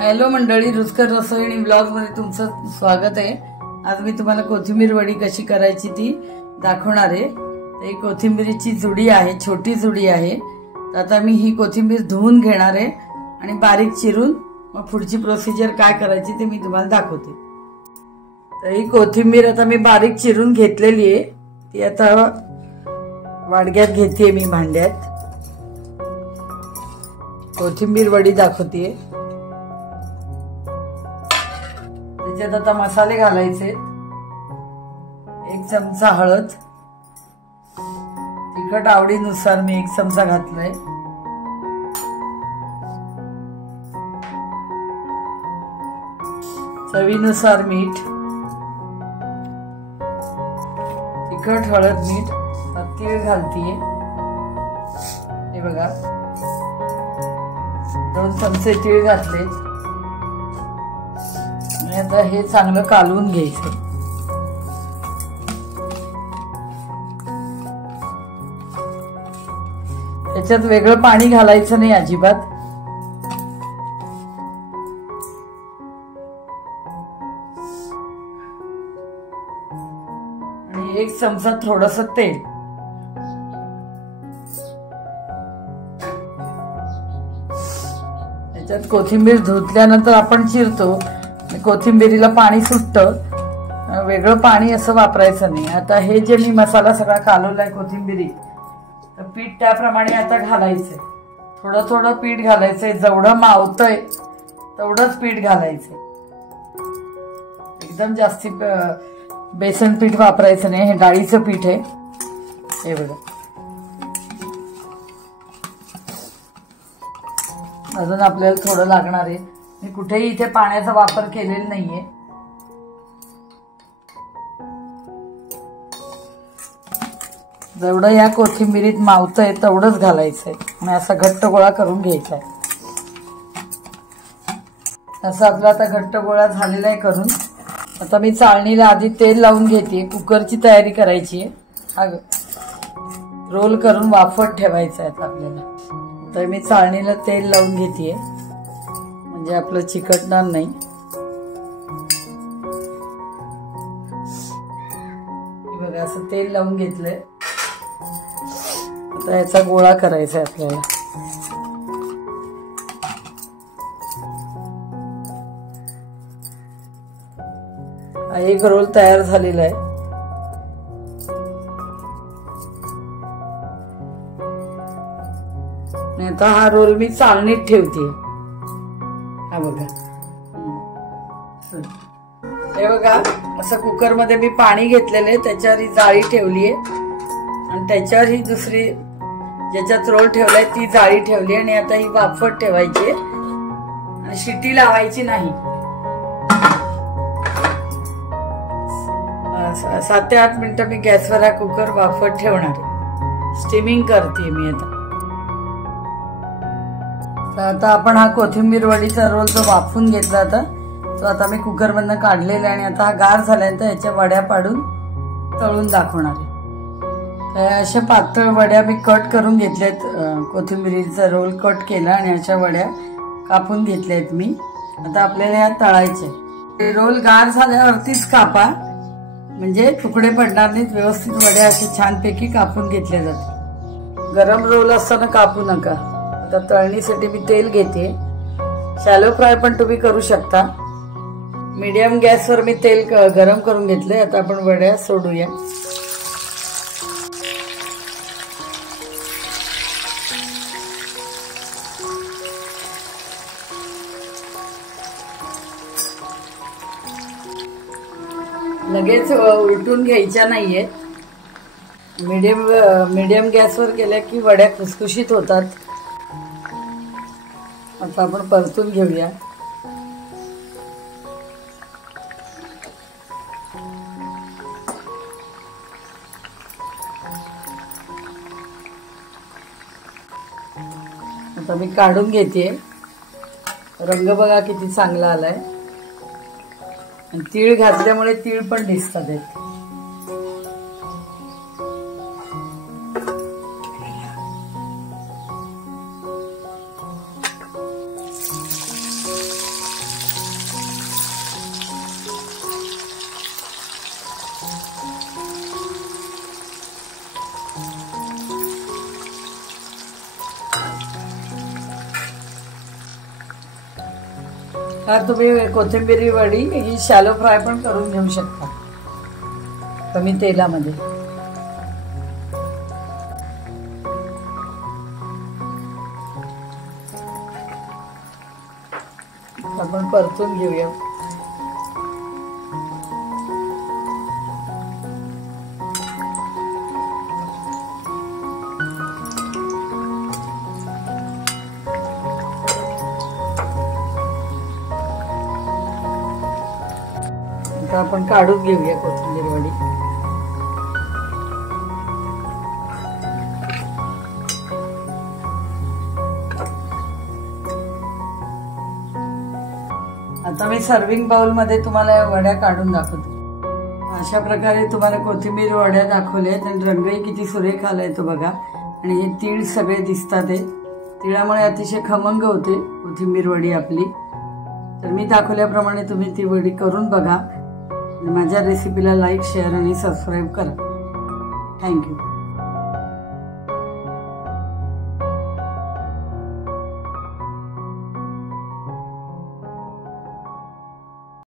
Hello मंडळी, रुचकर रसोई आणि ब्लॉग मध्ये तुमचं स्वागत आहे। आज मी तुम्हाला कोथिंबीर वडी कशी करायची ती दाखवणार आहे। ही कोथिंबीरीची जुडी आहे, छोटी जुडी आहे। आता मी ही कोथिंबीर धुवून घेणार आहे आणि बारीक चिरून मग पुढची प्रोसिजर काय करायची ते मी तुम्हाला दाखवते। तर ही कोथिंबीर आता मी बारीक चिरून घेतलेली आहे। ती आता वाडग्यात घेते मी, भांड्यात कोथिंबीर वडी दाखवते। त्याच्यात आता मसाले घालायचे। 1 चमचा हळद, तिखट आवडीनुसार मी 1 चमचा घातलाय। चवीनुसार मीठ, तिखट हळद मीठ। तीळ घालतीये, हे बघा 2 चमचे तीळ घातले। आता हे चांगलं कालवून घ्यायचं। त्याच्यात वेगळं पाणी घालायचं नाही अजिबात। आणि 1 चमचा थोडंसं तेल। त्याच्यात कोथिंबीर धुतल्यानंतर आपण चिरतो, कोथिंबीरीला पाणी सुटतं, वेगळं पाणी असं वापरायचं नाही। आता हे जे मी मसाला सगळा कालवलाय कोथिंबीरी, तर पीठ त्याप्रमाणे आता घालायचंय। थोडं थोडं पीठ घालायचंय, जेवढं मावतंय तेवढंच पीठ घालायचंय। एकदम जास्ती बेसन पीठ वापरायचं नाही, हे डाळीचं पीठ आहे। हे बघा, अजून आपल्याला थोडं लागणार आहे। मी कुठेही इथे पाण्याचा वापर केलेला नाहीये। जेवढं या कोथिंबीरीत मावतंय तेवढंच घालायचंय आणि असा घट्ट गोळा करून घ्यायचा आहे। असं आपला आता घट्ट गोळा झालेला आहे करून। आता मी चाळणीला आधी तेल लावून घेते। कुकरची तयारी करायची आहे। हा रोल करून वाफत ठेवायचा आहे आपल्याला। तर मी चाळणीला तेल लावून घेते, म्हणजे आपलं चिकटणार नाही। बघा असं तेल लावून घेतलंय। आता याचा गोळा करायचा आहे आपल्याला। हा 1 रोल तयार झालेला आहे। आता हा रोल मी चाळणीत ठेवते। हा बघा, हे बघा असं कुकर मध्ये मी पाणी घेतलेलं आहे, त्याच्यावर ही जाळी ठेवली आहे आणि त्याच्यावर ही दुसरी ज्याच्यात रोल ठेवलाय ती जाळी ठेवली आणि आता ही वाफत ठेवायची आणि शिटी लावायची नाही। 7 ते 8 मिनिटं मी गॅसवर हा कुकर वाफत ठेवणार आहे। स्टीमिंग करते मी आता। आता आपण हा कोथिंबीर वडीचा रोल जो वाफून घेतला होता तो आता मी कुकर मधनं काढलेला आहे आणि आता हा गार झाल्यानंतर याच्या वड्या पाडून तळून दाखवणार आहे। अशा पातळ वड्या मी कट करून घेतल्यात। कोथिंबीरीचा रोल कट केला आणि अशा वड्या कापून घेतल्यात मी। आता आपल्याला या तळायचे। रोल गार झाल्यावरतीच कापा, म्हणजे तुकडे पडणार नाहीत। व्यवस्थित वड्या अशा छानपैकी कापून घेतल्या जातात। गरम रोल असताना कापू नका। आता तळणीसाठी मी तेल घेते। शॅलो फ्राय पण तुम्ही करू शकता। मीडियम गॅसवर मी तेल गरम करून घेतलंय। आता आपण वड्या सोडूया। लगेच उलटून घ्यायच्या नाहीये। मीडियम गॅसवर केल्या की वड्या खुसखुशीत होतात। आता आपण परतून घेऊया। आता मी काढून घेते। रंग बघा किती चांगला आलाय आणि तीळ घातल्यामुळे तीळ पण दिसतात। हा तुम्ही कोथिंबिरी वडी ही शॅलो फ्राय पण करून घेऊ शकता कमी तेलामध्ये. आपण परतून घेऊया. आता आपण काढून घेऊया कोथिंबीर वडी. आता मी सर्विंग बाउल मध्ये तुम्हाला या वड्या काढून दाखवते. अशा प्रकारे तुम्हाला कोथिंबीर वड्या दाखवल्या आहेत आणि रंगही किती सुरेख आलाय तो बघा. आणि हे तीळ सगळे दिसतात. तिळामुळे अतिशय खमंग होते कोथिंबीर वडी आपली. तर मी दाखवल्याप्रमाणे तुम्ही ती वडी करून बघा. माझ्या रेसिपीला लाईक, शेअर आणि सबस्क्राईब करा. थँक्यू.